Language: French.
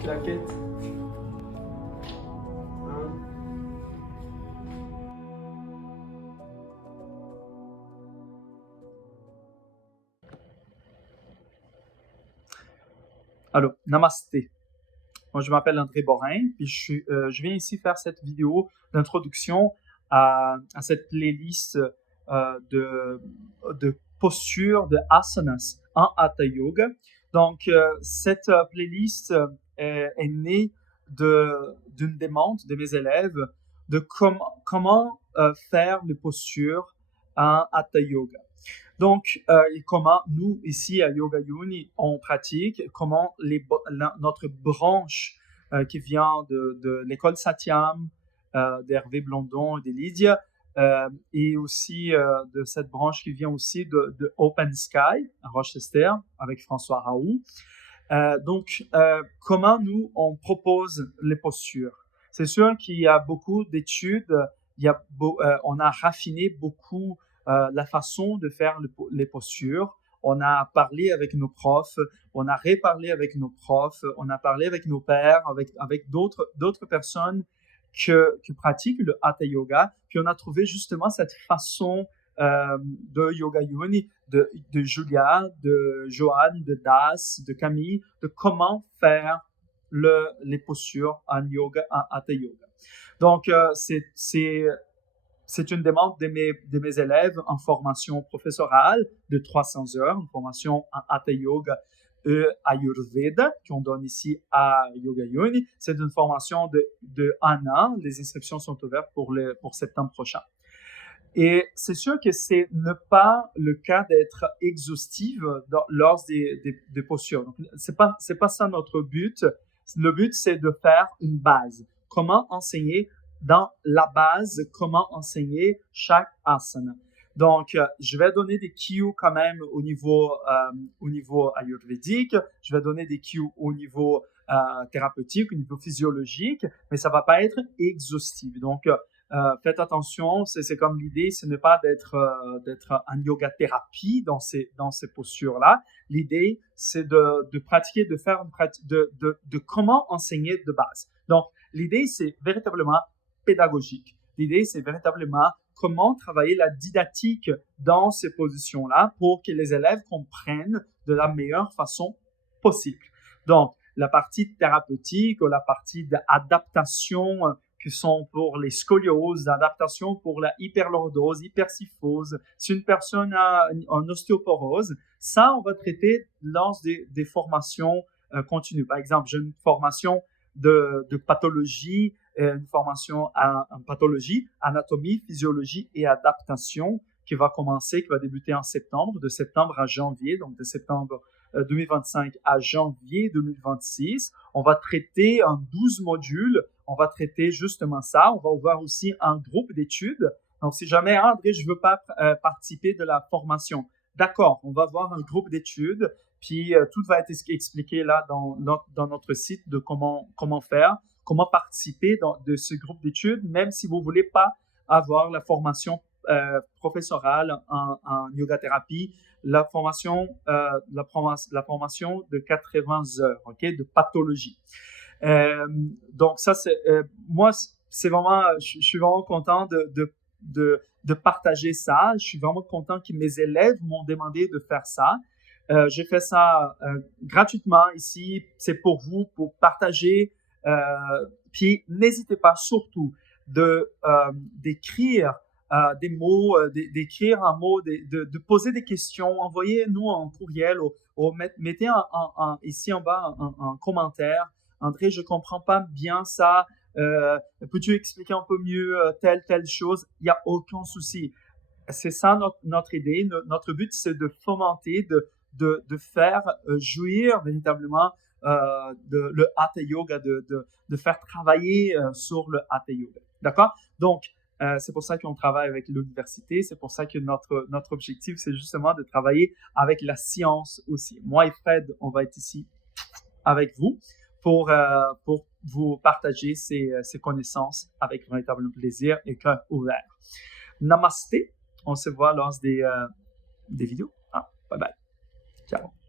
claquette. Hein? Alors, namasté. Moi, je m'appelle André Borin, puis je viens ici faire cette vidéo d'introduction à cette playlist de postures, de asanas en Hatha Yoga. Donc, cette playlist est née d'une demande de mes élèves de comment faire les postures en Hatha Yoga. Donc, comment nous, ici à Yoga Uni, on pratique, comment notre branche qui vient de l'école Satyam, d'Hervé Blondon et de Lydia, et aussi de cette branche qui vient aussi de Open Sky à Rochester avec François Raoult. Donc, comment nous, on propose les postures? C'est sûr qu'il y a beaucoup d'études, on a raffiné beaucoup la façon de faire les postures. On a parlé avec nos profs, on a reparlé avec nos profs, on a parlé avec nos pairs, avec d'autres personnes qui pratiquent le Hatha Yoga, puis on a trouvé justement cette façon de Yoga Uni, de Julia, de Joanne, de Das, de Camille, de comment faire les postures en yoga, en Hatha Yoga. Donc, c'est une demande de mes élèves en formation professorale de 300 heures, une formation en Hatha Yoga et Ayurveda qu'on donne ici à Yoga Uni. C'est une formation de 1 an. Les inscriptions sont ouvertes pour septembre prochain. Et c'est sûr que c'est ne pas le cas d'être exhaustive lors des postures. Donc, c'est pas ça notre but. Le but, c'est de faire une base. Comment enseigner dans la base, comment enseigner chaque asana. Donc, je vais donner des cues quand même au niveau ayurvédique. Je vais donner des cues au niveau thérapeutique, au niveau physiologique, mais ça va pas être exhaustif. Donc, faites attention, c'est comme l'idée, ce n'est pas d'être en yoga thérapie dans ces postures-là. L'idée, c'est de pratiquer, de faire de comment enseigner de base. Donc, l'idée, c'est véritablement pédagogique. L'idée, c'est véritablement comment travailler la didactique dans ces positions-là pour que les élèves comprennent de la meilleure façon possible. Donc, la partie thérapeutique ou la partie d'adaptation qui sont pour les scolioses, adaptation pour la hyperlordose, hypersyphose. Si une personne a une ostéoporose, ça, on va traiter lors des formations continues. Par exemple, j'ai une formation de pathologie, une formation en pathologie, anatomie, physiologie et adaptation qui va débuter en septembre, de septembre à janvier, donc de septembre 2025 à janvier 2026. On va traiter en 12 modules, on va traiter justement ça. On va ouvrir aussi un groupe d'études. Donc, si jamais, André, je veux pas participer de la formation, d'accord, on va avoir un groupe d'études, puis tout va être expliqué là dans notre site de comment faire, comment participer de ce groupe d'études, même si vous voulez pas avoir la formation professorale en yoga thérapie, la formation de 80 heures, ok, de pathologie. Donc ça, moi, c'est vraiment, je suis vraiment content de partager ça. Je suis vraiment content que mes élèves m'ont demandé de faire ça. J'ai fait ça gratuitement ici. C'est pour vous, pour partager. Puis n'hésitez pas surtout d'écrire des mots, d'écrire un mot, de poser des questions. Envoyez-nous un courriel ou mettez ici en bas un commentaire. André, je comprends pas bien ça. Peux-tu expliquer un peu mieux telle chose? Il n'y a aucun souci. C'est ça notre idée. Notre but, c'est de fomenter, de faire jouir véritablement le Hatha Yoga, de faire travailler sur le Hatha Yoga. D'accord? Donc, c'est pour ça qu'on travaille avec l'université. C'est pour ça que notre objectif, c'est justement de travailler avec la science aussi. Moi et Fred, on va être ici avec vous pour vous partager ces connaissances avec véritable plaisir et cœur ouvert. Namasté. On se voit lors des vidéos. Bye bye. Ciao.